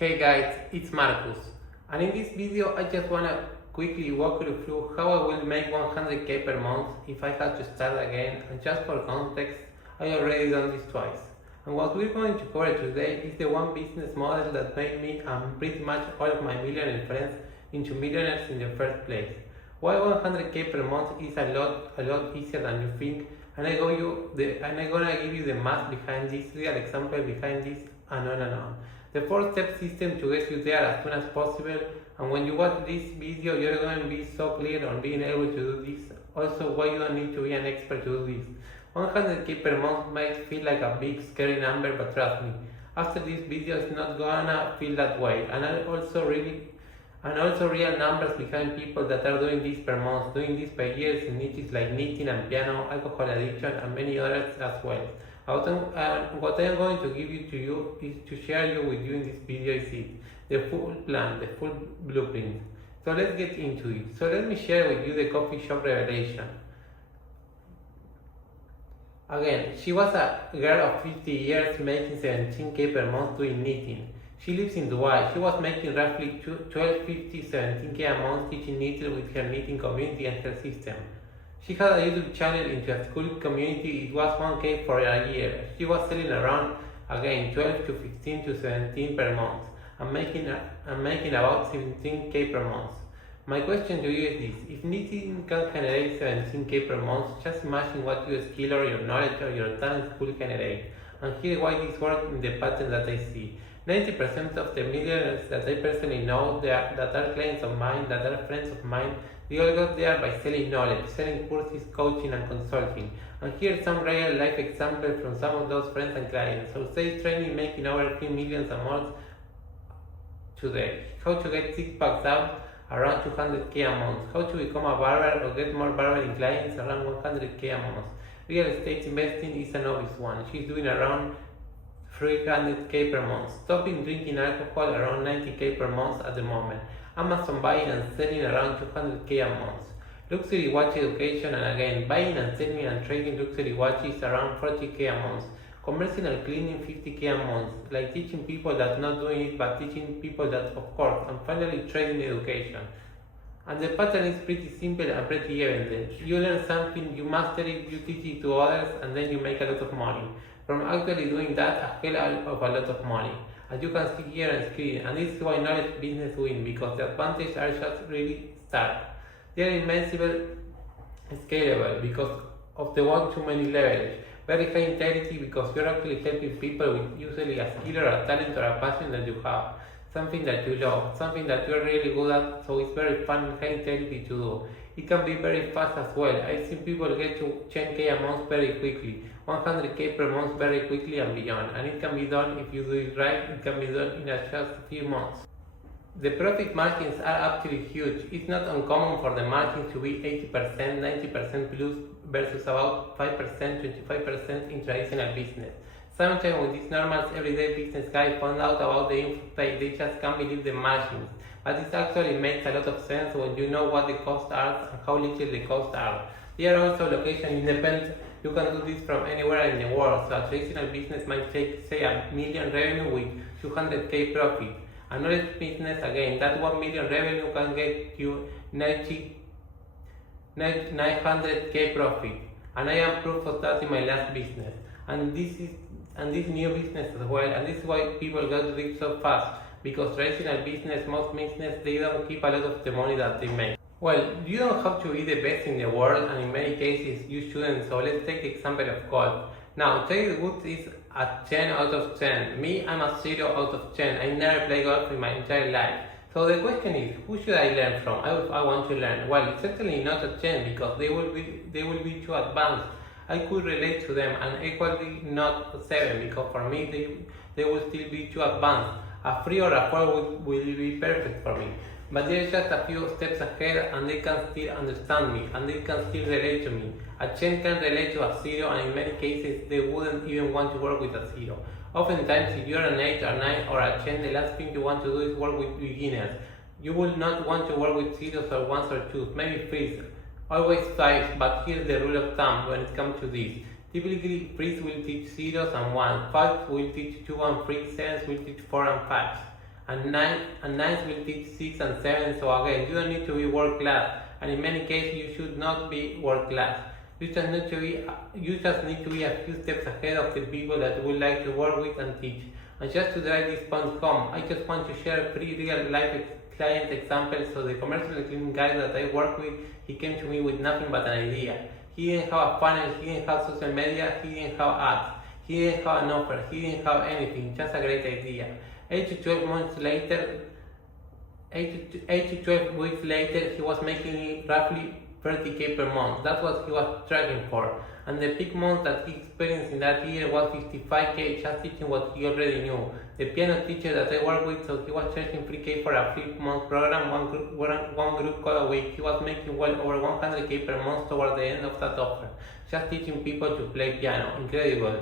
Hey guys, it's Marcus, and in this video I just wanna quickly walk you through how I will make 100k per month if I had to start again, and just for context, I already done this twice. And what we're going to cover today is the one business model that made me and pretty much all of my millionaire friends into millionaires in the first place. Why 100k per month is a lot easier than you think, and I'm gonna give you the math behind this, real example behind this, and on and on. The 4-step system to get you there as soon as possible, and when you watch this video you're going to be so clear on being able to do this. Also, why you don't need to be an expert to do this. 100k per month might feel like a big scary number, but trust me, after this video it's not gonna feel that way. And also real numbers behind people that are doing this per month, doing this by years in niches like knitting and piano, alcohol addiction, and many others as well. What I am going to give to you is to share with you in this video is the full plan, the full blueprint. So let's get into it. So let me share with you the coffee shop revelation. Again, she was a girl of 50 years making 17k per month doing knitting. She lives in Dubai. She was making roughly 17k a month teaching knitting with her knitting community and her system. She had a YouTube channel into a school community. It was 1k for a year. She was selling around, again, 12 to 15 to 17 per month and making about 17k per month. My question to you is this: if knitting can generate 17k per month, just imagine what your skill or your knowledge or your talent could generate. And here's why this works in the pattern that I see. 90% of the millionaires that I personally know that are clients of mine, that are friends of mine, they all got there by selling knowledge, selling courses, coaching, and consulting. And here's some real life examples from some of those friends and clients. So say training making over 3 million a month today. How to get 6 packs out around 200k a month. How to become a barber or get more barbering clients around 100k a month. Real estate investing is an obvious one. She's doing around 300k per month. Stopping drinking alcohol around 90k per month at the moment. Amazon buying and selling around 200k a month. Luxury watch education, and again, buying and selling and trading luxury watches around 40k a month. Commercial cleaning 50k a month. Like teaching people that not doing it, but teaching people that of course. And finally, trading education. And the pattern is pretty simple and pretty evident. You learn something, you master it, you teach it to others, and then you make a lot of money. From actually doing that, a hell of a lot of money. As you can see here on screen, and this is why knowledge business win, because the advantages are just really stark. They are immensely scalable because of the one to many leverage. Very high integrity because you're actually helping people with usually a skill or a talent or a passion that you have. Something that you love, something that you're really good at, so it's very fun and high integrity to do. It can be very fast as well. I've seen people get to 10k a month very quickly, 100k per month very quickly and beyond. And it can be done if you do it right, it can be done in just a few months. The profit margins are actually huge. It's not uncommon for the margin to be 80%, 90% plus versus about 5%, 25% in traditional business. Sometimes when these normal everyday business guys found out about the info pay, they just can't believe the margins. But this actually makes a lot of sense when you know what the costs are and how little the costs are. They are also location independent. You can do this from anywhere in the world. So a traditional business might take, say, $1 million revenue with 200k profit. A knowledge business, again, that 1 million revenue can get you 900k profit. And I am proof of that in my last business. And this new business as well. And this is why people got rich so fast. Because traditional business, most business, they don't keep a lot of the money that they make. Well, you don't have to be the best in the world, and in many cases you shouldn't. So let's take the example of golf. Now, Tiger Woods is a 10 out of 10. Me, I'm a 0 out of 10. I never played golf in my entire life. So the question is, who should I learn from? I want to learn. Well, it's certainly not a 10 because they will be too advanced. I could relate to them, and equally not a 7 because for me they will still be too advanced. A 3 or a 4 will be perfect for me. But they're just a few steps ahead and they can still understand me and they can still relate to me. A 10 can relate to a 0, and in many cases they wouldn't even want to work with a 0. Oftentimes if you're an 8 or 9 or a 10, the last thing you want to do is work with beginners. You will not want to work with 0s or 1s or 2s, maybe 3s. Always 5s, but here's the rule of thumb when it comes to this. Typically 3s will teach 0s and 1s, 5s will teach 2 and 3, 7s will teach 4 and 5s. and 9s will teach 6 and 7. So again, you don't need to be world class, and in many cases you should not be world class. You just need to be a few steps ahead of the people that you would like to work with and teach. And just to drive this point home, I just want to share 3 real life client examples. So the commercial cleaning guy that I work with, he came to me with nothing but an idea. He didn't have a funnel, he didn't have social media, he didn't have ads, he didn't have an offer, he didn't have anything, just a great idea. 8 to 12 months later, 8 to 12 weeks later, he was making roughly 30k per month. That's what he was tracking for. And the peak month that he experienced in that year was 55k, just teaching what he already knew. The piano teacher that I work with, so he was charging 3k for a 3-month program, one group call a week. He was making well over 100k per month toward the end of that offer, just teaching people to play piano. Incredible.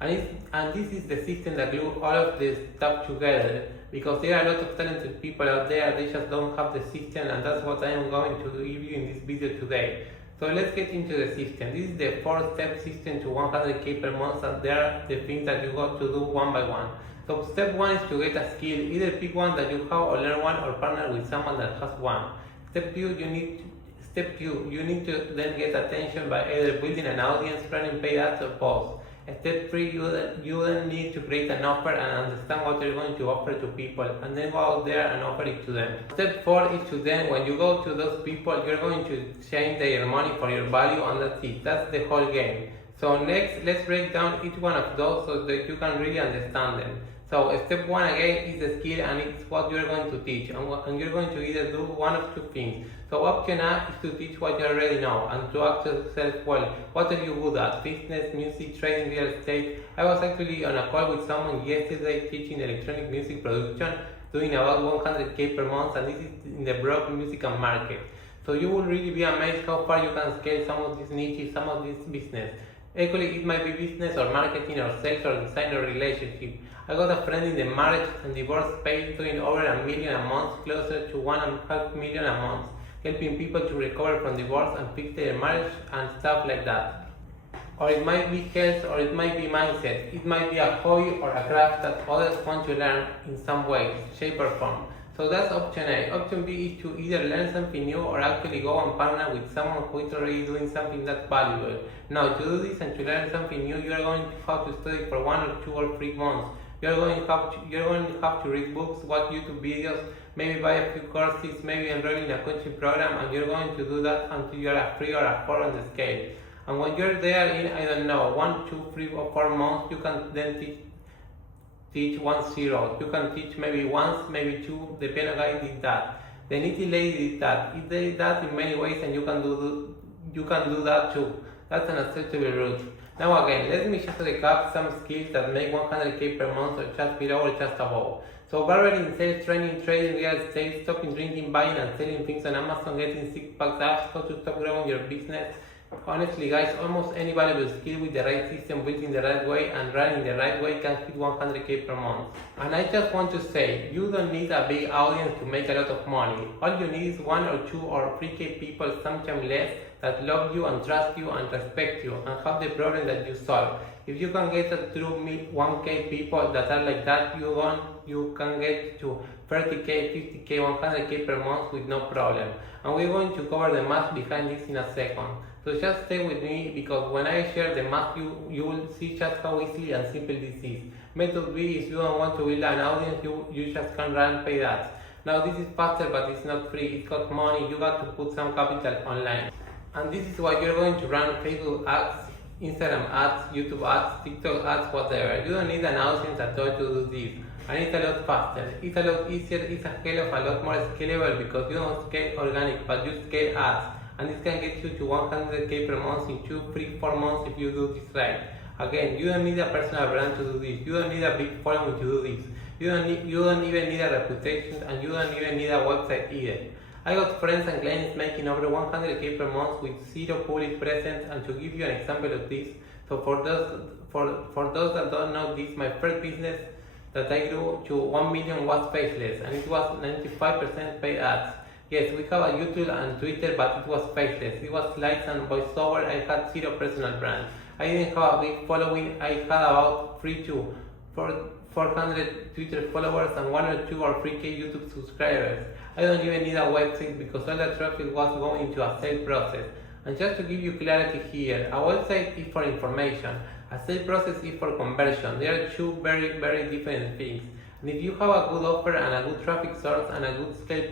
And this is the system that glue all of this stuff together, because there are a lot of talented people out there, they just don't have the system, and that's what I am going to give you in this video today. So let's get into the system. This is the 4-step system to 100k per month, and there are the things that you got to do one by one. So step 1 is to get a skill. Either pick one that you have or learn one, or partner with someone that has one. Step 2, you need to then get attention by either building an audience, running paid ads, or posts. Step 3, you then need to create an offer and understand what you're going to offer to people, and then go out there and offer it to them. Step 4 is to then, when you go to those people, you're going to exchange their money for your value, and that's it. That's the whole game. So next, let's break down each one of those so that you can really understand them. So step 1 again is the skill, and it's what you're going to teach, and you're going to either do one of 2 things. So option A is to teach what you already know and to ask yourself, well, what are you good at? Business, music, trading, real estate. I was actually on a call with someone yesterday teaching electronic music production, doing about 100k per month, and this is in the broad music and market. So you will really be amazed how far you can scale some of these niches, some of this business. Equally, it might be business or marketing or sales or design or relationship. I got a friend in the marriage and divorce space doing over $1 million a month, closer to $1.5 million a month, helping people to recover from divorce and fix their marriage and stuff like that. Or it might be health, or it might be mindset. It might be a hobby or a craft that others want to learn in some way, shape or form. So that's option A. Option B is to either learn something new or actually go and partner with someone who is already doing something that's valuable. Now, to do this and to learn something new, you are going to have to study for 1 or 2 or 3 months. You're going to have to read books, watch YouTube videos, maybe buy a few courses, maybe enroll in a coaching program, and you're going to do that until you're a 3 or a 4 on the scale. And when you're there in, I don't know, 1, 2, 3 or 4 months, you can then teach 1 0. You can teach maybe once, maybe 2. The piano guy did that. The nitty lady did that. It did that in many ways, and you can do that too. That's an acceptable route. Now again, let me just recap some skills that make 100k per month, or just below or just above. So barbering, sales, training, trading, real estate, stopping drinking, buying and selling things on Amazon, getting 6-pack apps, how to stop growing your business. Honestly guys, almost any valuable skill with the right system, built in the right way and run in the right way can hit 100k per month. And I just want to say, you don't need a big audience to make a lot of money. All you need is 1 or 2 or 3k people, sometimes less, that love you and trust you and respect you and have the problem that you solve. If you can get through 1k people that are like that, you can get to 30k, 50k, 100k per month with no problem. And we're going to cover the math behind this in a second. So just stay with me, because when I share the math, you will see just how easy and simple this is. Method B is you don't want to build an audience, you just can run paid ads. Now this is faster, but it's not free, it costs money, you got to put some capital online. And this is why you're going to run Facebook ads, Instagram ads, YouTube ads, TikTok ads, whatever. You don't need an audience at all to do this. And it's a lot faster, it's a lot easier, it's a hell of a lot more scalable, because you don't scale organic, but you scale ads. And this can get you to 100k per month in 2, 3, 4 months if you do this right. Again, you don't need a personal brand to do this. You don't need a big following to do this. You don't even need a reputation, and you don't even need a website either. I got friends and clients making over 100k per month with 0 public presence. And to give you an example of this, so for those that don't know this, my first business that I grew to 1 million was faceless, and it was 95% paid ads. Yes, we have a YouTube and Twitter, but it was faceless. It was slides and voiceover. I had 0 personal brand. I didn't have a big following. I had about 4 400 Twitter followers and 1 or 2 or 3k YouTube subscribers. I don't even need a website because all the traffic was going into a sale process. And just to give you clarity here, a website is for information, a sale process is for conversion. They are two very, very different things. And if you have a good offer and a good traffic source and a good sales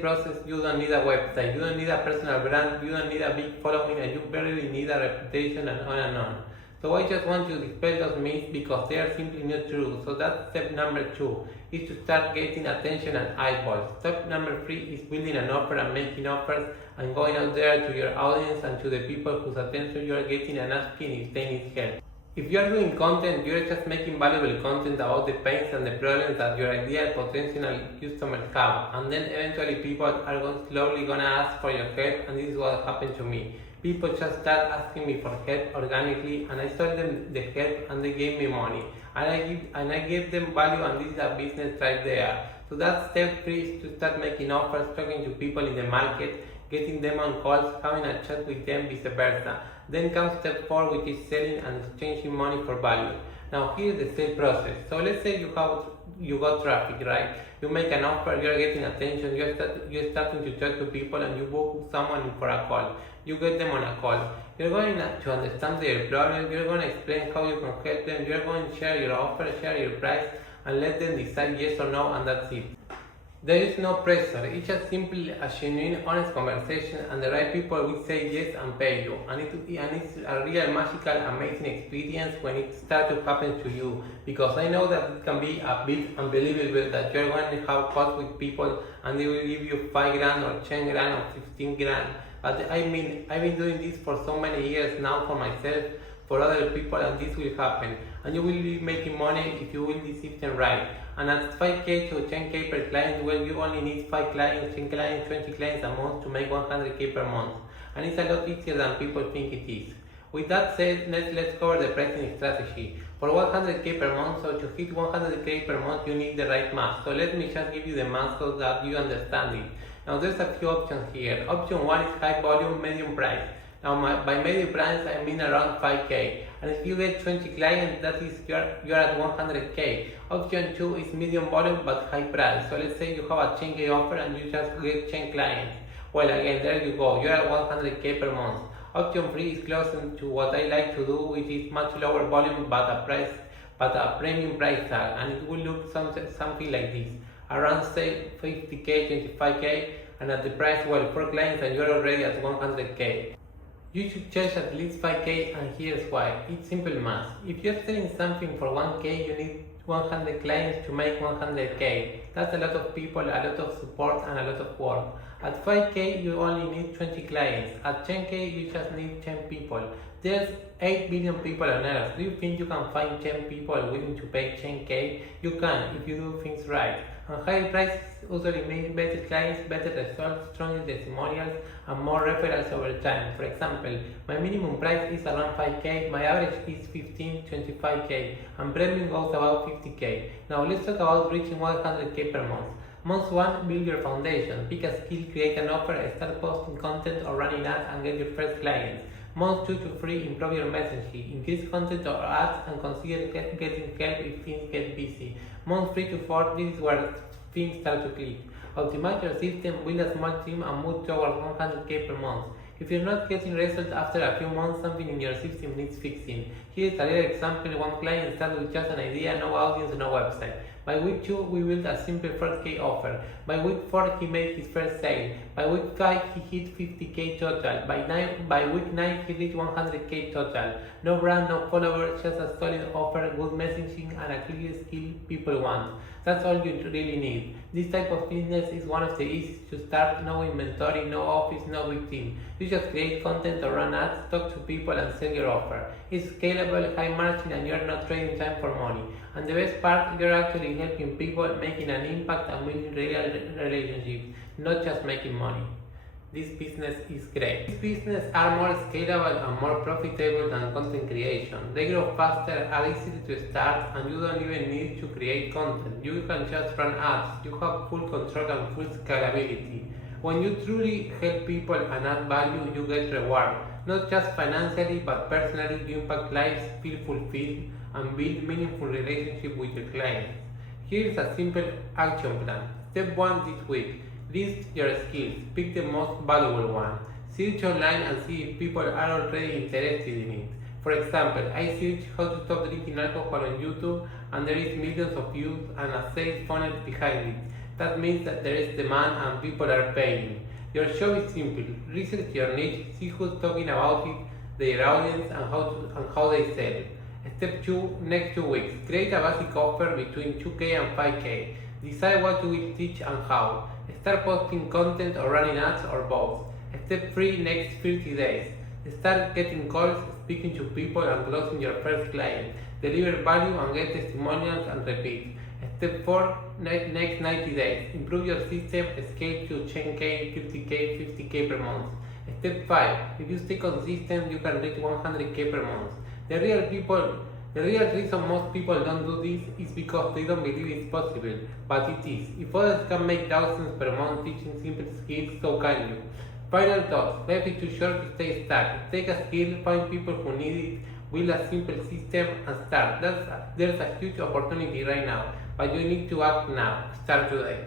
process, you don't need a website, you don't need a personal brand, you don't need a big following, and you barely need a reputation, and on and on. So I just want to dispel those myths because they are simply not true. So that's step number 2, is to start getting attention and eyeballs. Step number 3 is building an offer and making offers and going out there to your audience and to the people whose attention you are getting and asking if they need help. If you are doing content, you are just making valuable content about the pains and the problems that your ideal potential customers have, and then eventually people are slowly gonna ask for your help, and this is what happened to me. People just start asking me for help organically, and I sold them the help and they gave me money, and I gave them value, and this is a business right there. So that's step 3, is to start making offers, talking to people in the market, getting them on calls, having a chat with them, vice versa. Then comes step 4, which is selling and exchanging money for value. Now here's the sale process. So let's say you got traffic, right? You make an offer, you're getting attention, you're starting to talk to people, and you book someone in for a call. You get them on a call. You're going to understand their problem, you're going to explain how you can help them, you're going to share your offer, share your price, and let them decide yes or no, and that's it. There is no pressure, it's just simply a genuine, honest conversation, and the right people will say yes and pay you. And it's a real magical, amazing experience when it starts to happen to you. Because I know that it can be a bit unbelievable that you're going to have calls with people and they will give you 5 grand or 10 grand or 15 grand. But I mean, I've been doing this for so many years now for myself, for other people, and this will happen. And you will be making money if you will deceive them right. And at 5k to 10k per client, well, you only need 5 clients, 10 clients, 20 clients a month to make 100k per month. And it's a lot easier than people think it is. With that said, let's cover the pricing strategy. For 100k per month, so to hit 100k per month, you need the right math. So let me just give you the math so that you understand it. Now there's a few options here. Option 1 is high volume, medium price. Now by medium price, I mean around 5k. And if you get 20 clients, that is you're at 100k. Option 2 is medium volume but high price. So let's say you have a 10k offer and you just get 10 clients. Well, again, there you go. You're at 100k per month. Option 3 is closer to what I like to do, which is much lower volume but a premium price tag, and it will look something like this. Around say 50k, 25k, and at the price, well, 4 clients and you're already at 100k. You should charge at least 5k, and here's why. It's simple math. If you're selling something for 1k, you need 100 clients to make 100k. That's a lot of people, a lot of support, and a lot of work. At 5k, you only need 20 clients. At 10k, you just need 10 people. There's 8 billion people on earth. Do you think you can find 10 people willing to pay 10k? You can if you do things right. And higher prices usually mean better clients, better results, stronger testimonials, and more referrals over time. For example, my minimum price is around 5k, my average is 15-25k, and premium goes about 50k. Now let's talk about reaching 100k per month. Month 1, build your foundation. Pick a skill, create an offer, start posting content or running ads, and get your first clients. Month 2 to 3, improve your messaging, increase content or ads, and consider getting help if things get busy. Month 3 to 4, this is where things start to click. Optimize your system, build a small team, and move towards 100k per month. If you're not getting results after a few months, something in your system needs fixing. Here is a little example. One client started with just an idea, no audience, no website. By week 2, we built a simple 4k offer. By week 4, he made his first sale. By week 5, he hit 50k total. By week 9, he reached 100k total. No brand, no followers, just a solid offer, good messaging, and a clear skill people want. That's all you really need. This type of business is one of the easiest to start. No inventory, no office, no big team. You just create content or run ads, talk to people, and sell your offer. It's scalable, high margin, and you're not trading time for money. And the best part, you're actually helping people, making an impact, and building real relationships, not just making money. This business is great. These businesses are more scalable and more profitable than content creation. They grow faster, are easy to start, and you don't even need to create content. You can just run ads. You have full control and full scalability. When you truly help people and add value, you get reward. Not just financially, but personally, you impact lives, feel fulfilled, and build meaningful relationships with your clients. Here is a simple action plan. Step 1 this week. List your skills. Pick the most valuable one. Search online and see if people are already interested in it. For example, I searched how to stop drinking alcohol on YouTube and there is millions of views and a sales funnel behind it. That means that there is demand and people are paying. Your job is simple. Research your niche, see who's talking about it, their audience and how they sell. Step 2, next 2 weeks. Create a basic offer between 2K and 5K. Decide what you will teach and how. Start posting content or running ads or both. Step 3, next 30 days. Start getting calls, speaking to people and closing your first client. Deliver value and get testimonials and repeat. Step 4, next 90 days. Improve your system, scale to 10K, 50K, 50K per month. Step 5, if you stay consistent, you can reach 100K per month. The real reason most people don't do this is because they don't believe it's possible, but it is. If others can make thousands per month teaching simple skills, so can you. Final thoughts, life is too short to stay stuck. Take a skill, find people who need it, build a simple system and start. There's a huge opportunity right now, but you need to act now. Start today.